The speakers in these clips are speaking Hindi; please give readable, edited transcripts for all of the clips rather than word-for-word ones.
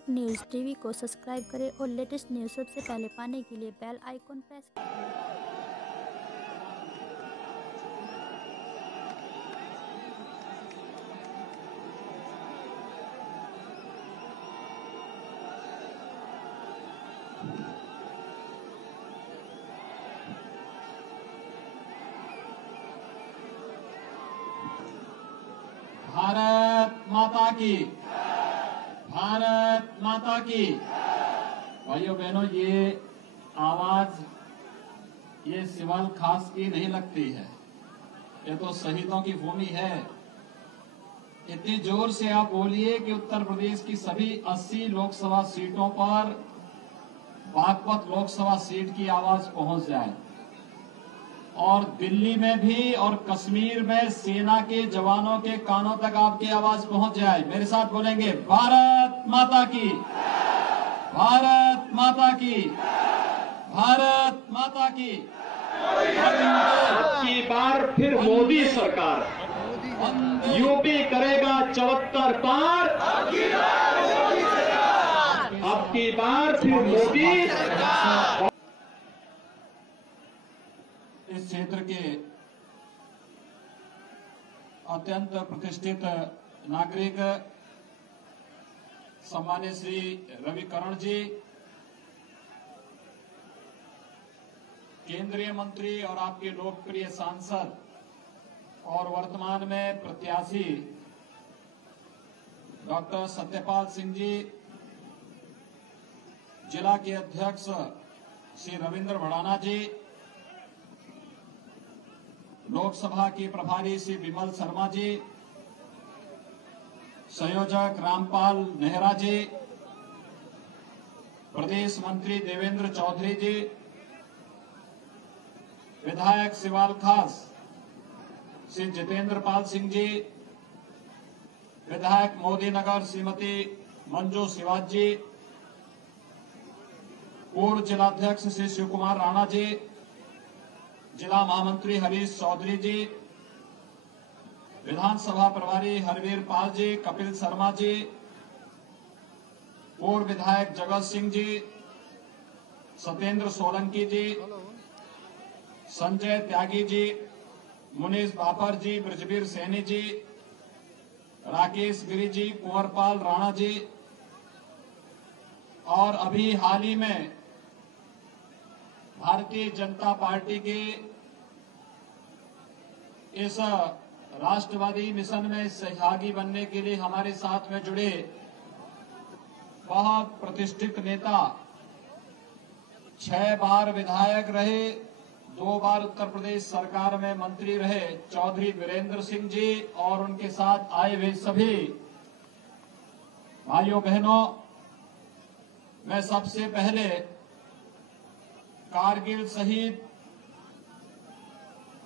टेक न्यूज़ टीवी को सब्सक्राइब करें और लेटेस्ट न्यूज़ सबसे पहले पाने के लिए बेल आइकॉन प्रेस करें। भारत माता की, भारत माता की। भाइयों बहनों, ये आवाज ये सिवाल खास की नहीं लगती है, ये तो शहीदों की भूमि है। इतनी जोर से आप बोलिए कि उत्तर प्रदेश की सभी 80 लोकसभा सीटों पर बागपत लोकसभा सीट की आवाज पहुंच जाए और दिल्ली में भी और कश्मीर में सेना के जवानों के कानों तक आपकी आवाज पहुंच जाए। मेरे साथ बोलेंगे, भारत माता की, भारत माता की, भारत माता की। अब की बार फिर मोदी सरकार, यूपी करेगा 74 पार। अब की बार फिर मोदी सरकार। इस क्षेत्र के अत्यंत प्रतिष्ठित नागरिक सम्मानित श्री रविकरण जी, केंद्रीय मंत्री और आपके लोकप्रिय सांसद और वर्तमान में प्रत्याशी डॉक्टर सत्यपाल सिंह जी, जिला के अध्यक्ष श्री रविंद्र भड़ाना जी, लोकसभा की प्रभारी श्री विमल शर्मा जी, संयोजक रामपाल नेहरा जी, प्रदेश मंत्री देवेंद्र चौधरी जी, विधायक सिवाल खास श्री जितेंद्र पाल सिंह जी, विधायक मोदी नगर श्रीमती मंजू शिवाज जी, पूर्व जिलाध्यक्ष श्री शिव कुमार राणा जी, जिला महामंत्री हरीश चौधरी जी, विधानसभा प्रभारी हरवीर पाल जी, कपिल शर्मा जी, पूर्व विधायक जगत सिंह जी, सत्येंद्र सोलंकी जी, संजय त्यागी जी, मुनीष बापर जी, ब्रजबीर सैनी जी, राकेश गिरी जी, कुंवरपाल राणा जी, और अभी हाल ही में भारतीय जनता पार्टी के इस राष्ट्रवादी मिशन में सहभागी बनने के लिए हमारे साथ में जुड़े बहुत प्रतिष्ठित नेता, 6 बार विधायक रहे, 2 बार उत्तर प्रदेश सरकार में मंत्री रहे, चौधरी वीरेंद्र सिंह जी और उनके साथ आए हुए सभी भाइयों बहनों, मैं सबसे पहले कारगिल शहीद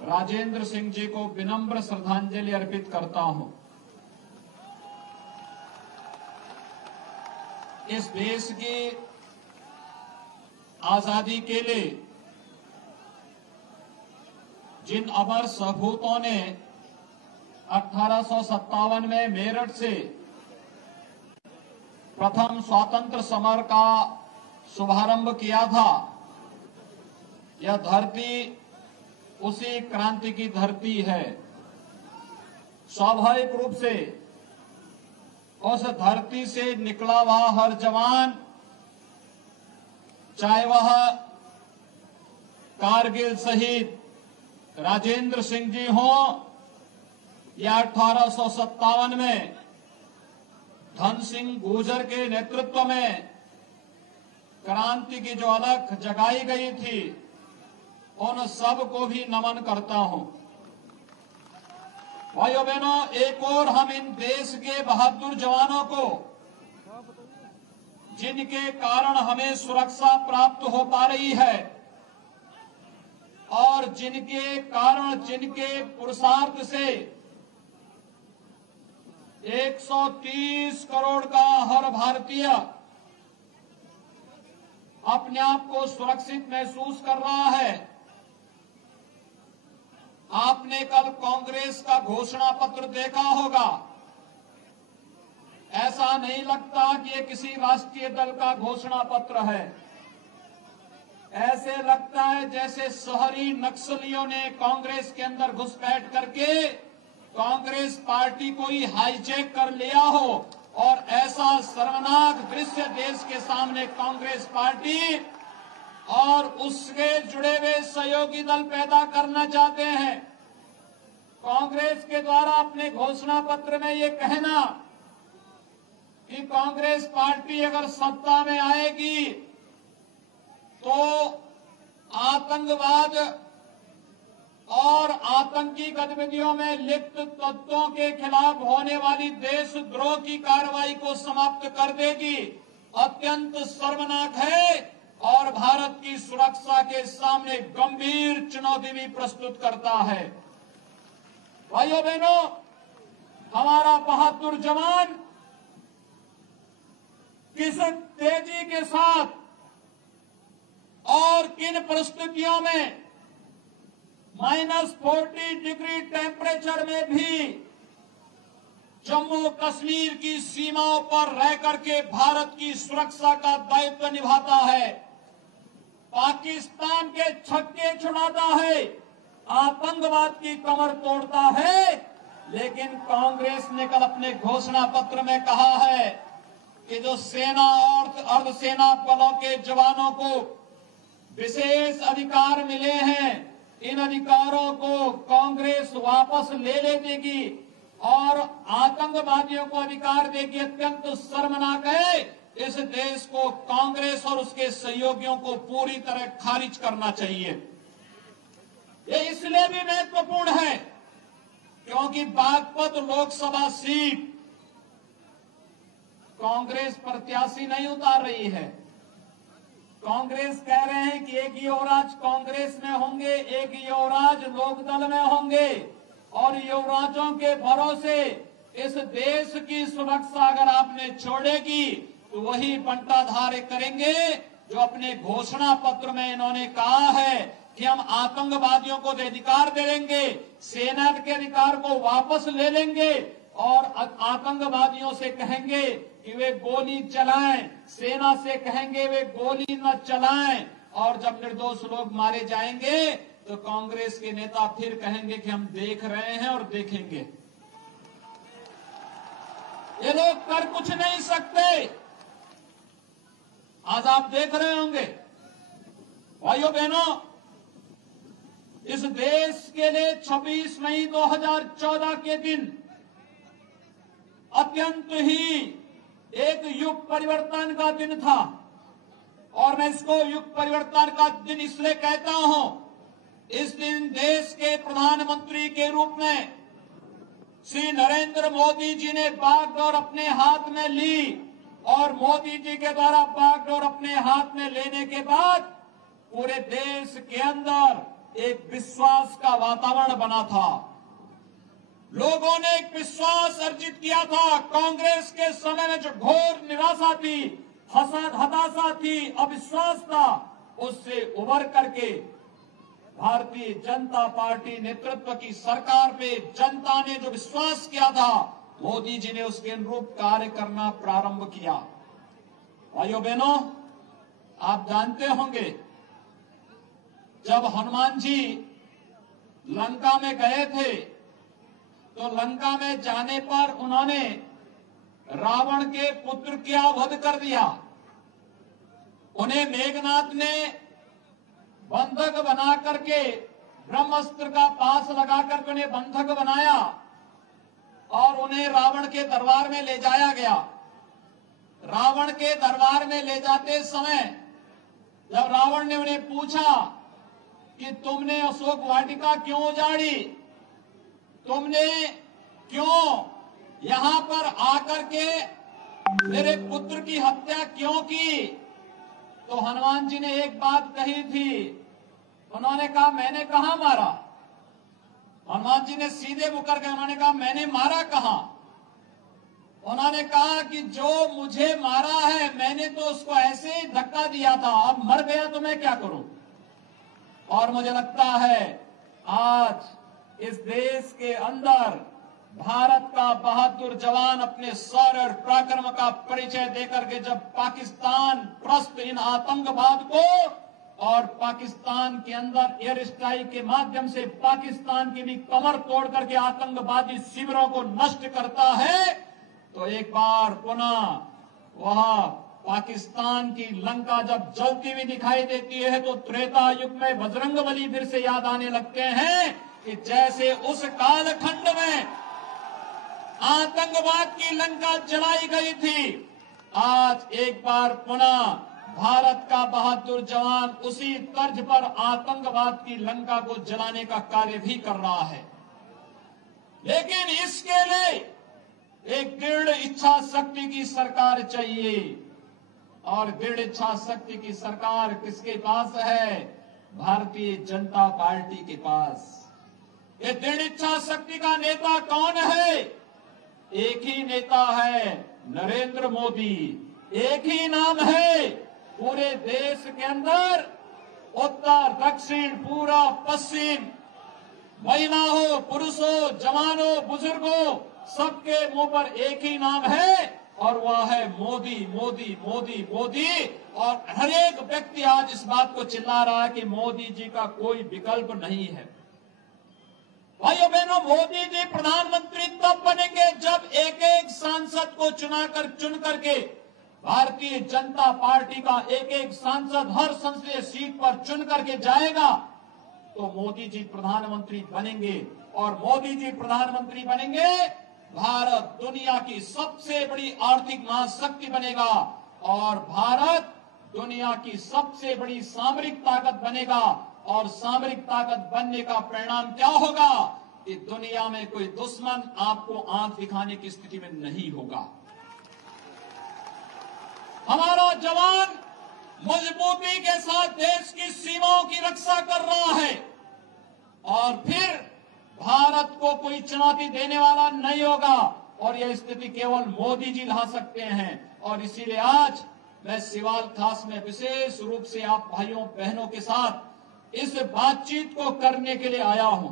राजेंद्र सिंह जी को विनम्र श्रद्धांजलि अर्पित करता हूं। इस देश की आजादी के लिए जिन अमर सपूतों ने 1857 में मेरठ से प्रथम स्वातंत्र समर का शुभारंभ किया था, यह धरती उसी क्रांति की धरती है। स्वाभाविक रूप से उस धरती से निकला हुआ हर जवान, चाहे वह कारगिल शहीद राजेंद्र सिंह जी हो या 1857 में धन सिंह गुर्जर के नेतृत्व में क्रांति की जो अलख जगाई गई थी, उन सब को भी नमन करता हूं। भाइयों बहनों, एक और हम इन देश के बहादुर जवानों को, जिनके कारण हमें सुरक्षा प्राप्त हो पा रही है और जिनके कारण, जिनके पुरुषार्थ से 130 करोड़ का हर भारतीय अपने आप को सुरक्षित महसूस कर रहा है। आपने कल कांग्रेस का घोषणा पत्र देखा होगा। ऐसा नहीं लगता कि ये किसी राष्ट्रीय दल का घोषणा पत्र है। ऐसे लगता है जैसे शहरी नक्सलियों ने कांग्रेस के अंदर घुसपैठ करके कांग्रेस पार्टी को ही हाईजैक कर लिया हो और ऐसा शर्मनाक दृश्य देश के सामने कांग्रेस पार्टी और उसके जुड़े हुए सहयोगी दल पैदा करना चाहते हैं। कांग्रेस के द्वारा अपने घोषणा पत्र में ये कहना कि कांग्रेस पार्टी अगर सत्ता में आएगी तो आतंकवाद और आतंकी गतिविधियों में लिप्त तत्वों के खिलाफ होने वाली देशद्रोह की कार्रवाई को समाप्त कर देगी, अत्यंत शर्मनाक है और भारत की सुरक्षा के सामने गंभीर चुनौती भी प्रस्तुत करता है। भाइयों बहनों, हमारा बहादुर जवान किस तेजी के साथ और किन परिस्थितियों में -40 डिग्री टेम्परेचर में भी जम्मू कश्मीर की सीमाओं पर रह करके भारत की सुरक्षा का दायित्व निभाता है, पाकिस्तान के छक्के छुड़ाता है, आतंकवाद की कमर तोड़ता है। लेकिन कांग्रेस ने कल अपने घोषणा पत्र में कहा है कि जो सेना और अर्धसेना बलों के जवानों को विशेष अधिकार मिले हैं, इन अधिकारों को कांग्रेस वापस ले लेगी और आतंकवादियों को अधिकार देगी। अत्यंत शर्मनाक है। इस देश को कांग्रेस और उसके सहयोगियों को पूरी तरह खारिज करना चाहिए। ये इसलिए भी महत्वपूर्ण है क्योंकि बागपत लोकसभा सीट कांग्रेस प्रत्याशी नहीं उतार रही है। कांग्रेस कह रहे हैं कि एक युवराज कांग्रेस में होंगे, एक युवराज लोकदल में होंगे और युवराजों के भरोसे इस देश की सुरक्षा अगर आपने छोड़ेगी तो वही बंटाधार करेंगे जो अपने घोषणा पत्र में इन्होंने कहा है कि हम आतंकवादियों को अधिकार दे देंगे, सेना के अधिकार को वापस ले लेंगे और आतंकवादियों से कहेंगे कि वे गोली चलाएं, सेना से कहेंगे वे गोली न चलाएं और जब निर्दोष लोग मारे जाएंगे तो कांग्रेस के नेता फिर कहेंगे कि हम देख रहे हैं और देखेंगे। ये लोग कर कुछ नहीं सकते। आज आप देख रहे होंगे भाइयों बहनों, इस देश के लिए 26 मई 2014 के दिन अत्यंत ही एक युग परिवर्तन का दिन था और मैं इसको युग परिवर्तन का दिन इसलिए कहता हूं, इस दिन देश के प्रधानमंत्री के रूप में श्री नरेंद्र मोदी जी ने बागडोर अपने हाथ में ली और मोदी जी के द्वारा बागडोर अपने हाथ में लेने के बाद पूरे देश के अंदर एक विश्वास का वातावरण बना था। लोगों ने एक विश्वास अर्जित किया था। कांग्रेस के समय में जो घोर निराशा थी, हताशा थी, अविश्वास था, उससे उबर करके भारतीय जनता पार्टी नेतृत्व की सरकार पे जनता ने जो विश्वास किया था, मोदी जी ने उसके अनुरूप कार्य करना प्रारंभ किया। भाइयों बहनों, आप जानते होंगे जब हनुमान जी लंका में गए थे तो लंका में जाने पर उन्होंने रावण के पुत्र का वध कर दिया। उन्हें मेघनाथ ने बंधक बना करके ब्रह्मास्त्र का पास लगा करके उन्हें बंधक बनाया और उन्हें रावण के दरबार में ले जाया गया। रावण के दरबार में ले जाते समय जब रावण ने उन्हें पूछा कि तुमने अशोक वाटिका क्यों उजाड़ी, तुमने क्यों यहां पर आकर के मेरे पुत्र की हत्या क्यों की, तो हनुमान जी ने एक बात कही थी। उन्होंने कहा मैंने कहां मारा। हनुमान जी ने सीधे मुकर के उन्होंने कहा मैंने मारा कहां। उन्होंने कहा कि जो मुझे मारा है मैंने तो उसको ऐसे ही धक्का दिया था, अब मर गया तो मैं क्या करूं। और मुझे लगता है आज इस देश के अंदर भारत का बहादुर जवान अपने शौर्य और पराक्रम का परिचय देकर के जब पाकिस्तान त्रस्त इन आतंकवाद को और पाकिस्तान के अंदर एयर स्ट्राइक के माध्यम से पाकिस्तान की भी कमर तोड़ करके आतंकवादी शिविरों को नष्ट करता है, तो एक बार पुनः वह पाकिस्तान की लंका जब जलती हुई दिखाई देती है तो त्रेता युग में बजरंगबली फिर से याद आने लगते हैं कि जैसे उस कालखंड में आतंकवाद की लंका जलाई गई थी, आज एक बार पुनः भारत का बहादुर जवान उसी तर्ज पर आतंकवाद की लंका को जलाने का कार्य भी कर रहा है। लेकिन इसके लिए एक दृढ़ इच्छा शक्ति की सरकार चाहिए, और दृढ़ इच्छा शक्ति की सरकार किसके पास है? भारतीय जनता पार्टी के पास। ये दृढ़ इच्छा शक्ति का नेता कौन है? एक ही नेता है, नरेंद्र मोदी। एक ही नाम है पूरे देश के अंदर, उत्तर दक्षिण पूरा पश्चिम, महिला हो पुरुष हो जवान हो बुजुर्ग हो, सबके मुंह पर एक ही नाम है और वह है मोदी मोदी मोदी मोदी। और हर एक व्यक्ति आज इस बात को चिल्ला रहा है कि मोदी जी का कोई विकल्प नहीं है। भाइयों बहनों, मोदी जी प्रधानमंत्री तब बनेंगे जब एक एक सांसद को चुन करके भारतीय जनता पार्टी का एक एक सांसद हर संसदीय सीट पर चुन करके जाएगा, तो मोदी जी प्रधानमंत्री बनेंगे। और मोदी जी प्रधानमंत्री बनेंगे, भारत दुनिया की सबसे बड़ी आर्थिक महाशक्ति बनेगा और भारत दुनिया की सबसे बड़ी सामरिक ताकत बनेगा। और सामरिक ताकत बनने का परिणाम क्या होगा कि दुनिया में कोई दुश्मन आपको आंख दिखाने की स्थिति में नहीं होगा। हमारा जवान मजबूती के साथ देश की सीमाओं की रक्षा कर रहा है और फिर भारत को कोई चुनौती देने वाला नहीं होगा। और यह स्थिति केवल मोदी जी ला सकते हैं। और इसीलिए आज मैं सिवाल खास में विशेष रूप से आप भाइयों बहनों के साथ इस बातचीत को करने के लिए आया हूं।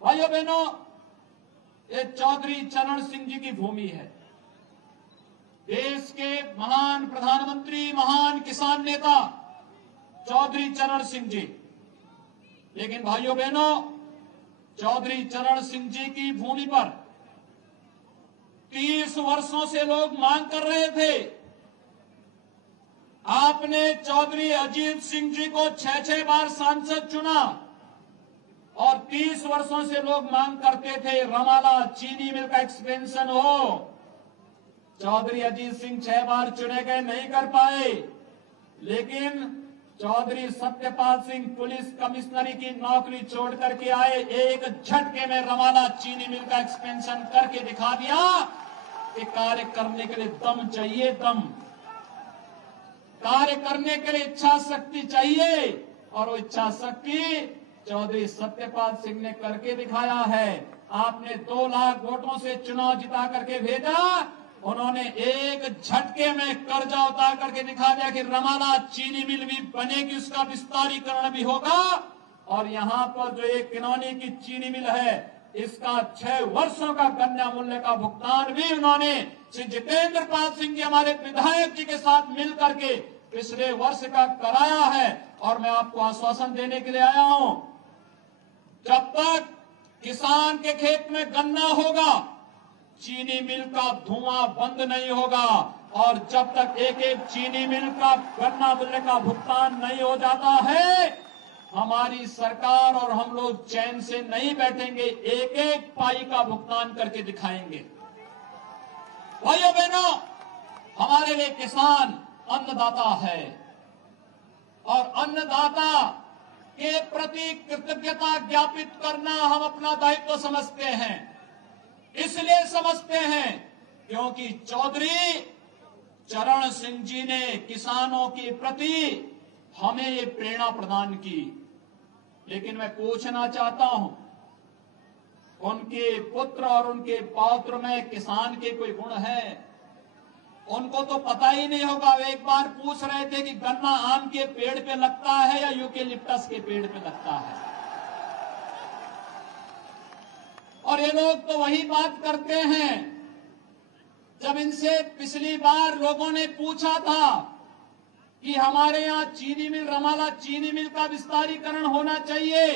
भाइयों बहनों, ये चौधरी चरण सिंह जी की भूमि है। देश के महान प्रधानमंत्री, महान किसान नेता चौधरी चरण सिंह जी। लेकिन भाइयों बहनों, चौधरी चरण सिंह जी की भूमि पर 30 वर्षों से लोग मांग कर रहे थे। आपने चौधरी अजीत सिंह जी को 6-6 बार सांसद चुना और 30 वर्षों से लोग मांग करते थे रमाला चीनी मिल का एक्सपेंशन हो। चौधरी अजीत सिंह 6 बार चुने गए, नहीं कर पाए। लेकिन चौधरी सत्यपाल सिंह पुलिस कमिश्नरी की नौकरी छोड़ करके आए, एक झटके में रमाला चीनी मिल का एक्सपेंशन करके दिखा दिया कि कार्य करने के लिए दम चाहिए, दम। कार्य करने के लिए इच्छा शक्ति चाहिए और वो इच्छा शक्ति चौधरी सत्यपाल सिंह ने करके दिखाया है। आपने 2 लाख वोटों से चुनाव जिता करके भेजा, उन्होंने एक झटके में कर्जा उतार करके दिखा दिया कि रमाला चीनी मिल भी बनेगी, उसका विस्तारीकरण भी होगा। और यहाँ पर जो एक किनौनी की चीनी मिल है, इसका 6 वर्षों का गन्ना मूल्य का भुगतान भी उन्होंने श्री जितेंद्र पाल सिंह जी हमारे विधायक जी के साथ मिल करके पिछले वर्ष का कराया है। और मैं आपको आश्वासन देने के लिए आया हूं, जब तक किसान के खेत में गन्ना होगा चीनी मिल का धुआं बंद नहीं होगा। और जब तक एक एक चीनी मिल का गन्ना मूल्य का भुगतान नहीं हो जाता है, हमारी सरकार और हम लोग चैन से नहीं बैठेंगे, एक एक पाई का भुगतान करके दिखाएंगे। भाइयों बहनों, हमारे लिए किसान अन्नदाता है और अन्नदाता के प्रति कृतज्ञता ज्ञापित करना हम अपना दायित्व समझते हैं। इसलिए समझते हैं क्योंकि चौधरी चरण सिंह जी ने किसानों के प्रति हमें ये प्रेरणा प्रदान की। लेकिन मैं पूछना चाहता हूं, उनके पुत्र और उनके पौत्र में किसान के कोई गुण है? उनको तो पता ही नहीं होगा। वे एक बार पूछ रहे थे कि गन्ना आम के पेड़ पे लगता है या यूकेलिप्टस के पेड़ पे लगता है। और ये लोग तो वही बात करते हैं जब इनसे पिछली बार लोगों ने पूछा था कि हमारे यहाँ चीनी मिल, रमाला चीनी मिल का विस्तारीकरण होना चाहिए,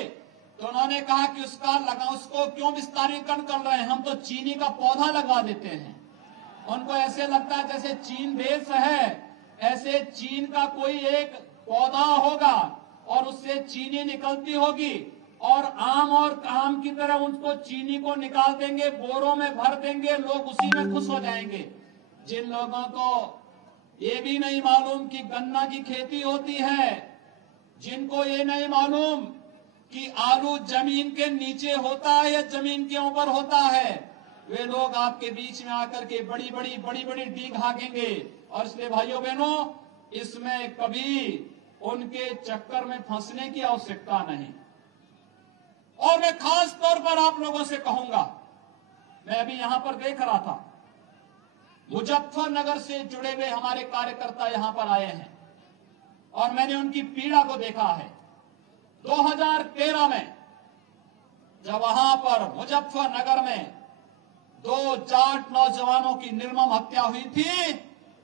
तो उन्होंने कहा कि उसको क्यों विस्तारीकरण कर रहे हैं, हम तो चीनी का पौधा लगा देते हैं। उनको ऐसे लगता है जैसे चीन देश है, ऐसे चीन का कोई एक पौधा होगा और उससे चीनी निकलती होगी और आम की तरह उसको चीनी को निकाल देंगे, बोरों में भर देंगे, लोग उसी में खुश हो जाएंगे। जिन लोगों को ये भी नहीं मालूम कि गन्ना की खेती होती है, जिनको ये नहीं मालूम कि आलू जमीन के नीचे होता है या जमीन के ऊपर होता है, वे लोग आपके बीच में आकर के बड़ी बड़ी डीग हाकेंगे। और इसलिए भाइयों बहनों, इसमें कभी उनके चक्कर में फंसने की आवश्यकता नहीं। और मैं खास तौर पर आप लोगों से कहूंगा, मैं अभी यहां पर देख रहा था, मुजफ्फरनगर से जुड़े हुए हमारे कार्यकर्ता यहां पर आए हैं और मैंने उनकी पीड़ा को देखा है। 2013 में जब वहां पर मुजफ्फरनगर में 2 जाट नौजवानों की निर्मम हत्या हुई थी,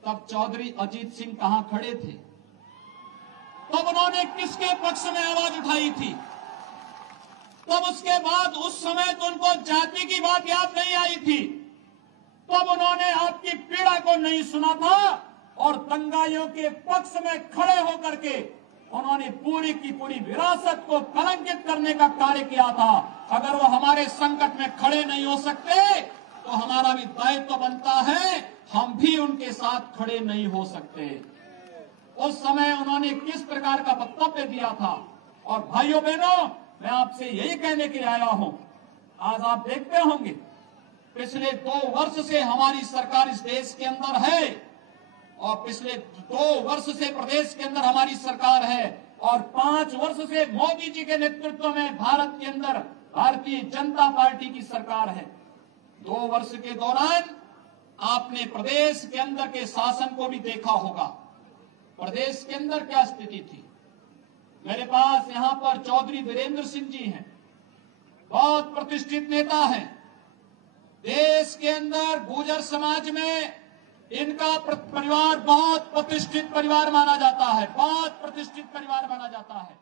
तब चौधरी अजीत सिंह कहां खड़े थे? तब उन्होंने किसके पक्ष में आवाज उठाई थी? तब उसके बाद उस समय तो उनको जाति की बात याद नहीं आई थी, तब उन्होंने आपकी पीड़ा को नहीं सुना था और दंगाइयों के पक्ष में खड़े होकर के उन्होंने पूरी की पूरी विरासत को कलंकित करने का कार्य किया था। अगर वो हमारे संकट में खड़े नहीं हो सकते तो हमारा भी दायित्व बनता है, हम भी उनके साथ खड़े नहीं हो सकते। उस समय उन्होंने किस प्रकार का वक्तव्य दिया था। और भाइयों बहनों, मैं आपसे यही कहने के लिए आया हूं, आज आप देखते होंगे पिछले 2 वर्ष से हमारी सरकार इस देश के अंदर है और पिछले 2 वर्ष से प्रदेश के अंदर हमारी सरकार है और 5 वर्ष से मोदी जी के नेतृत्व में भारत के अंदर भारतीय जनता पार्टी की सरकार है। 2 वर्ष के दौरान आपने प्रदेश के अंदर के शासन को भी देखा होगा, प्रदेश के अंदर क्या स्थिति थी। मेरे पास यहां पर चौधरी वीरेंद्र सिंह जी हैं, बहुत प्रतिष्ठित नेता हैं। देश के अंदर गुर्जर समाज में इनका परिवार बहुत प्रतिष्ठित परिवार माना जाता है, बहुत प्रतिष्ठित परिवार माना जाता है।